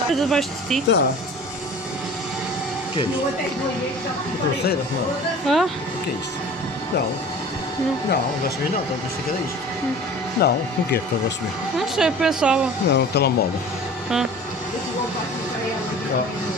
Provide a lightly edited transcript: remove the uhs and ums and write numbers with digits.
Está debaixo de ti? Tá. O que é isto? Terceira? Não. Ah? O que é isto? Não, vai subir não, então fica disto. Não, o que é que vai subir? Não sei, eu pensava. Não, telemóvel. Ah. Ó.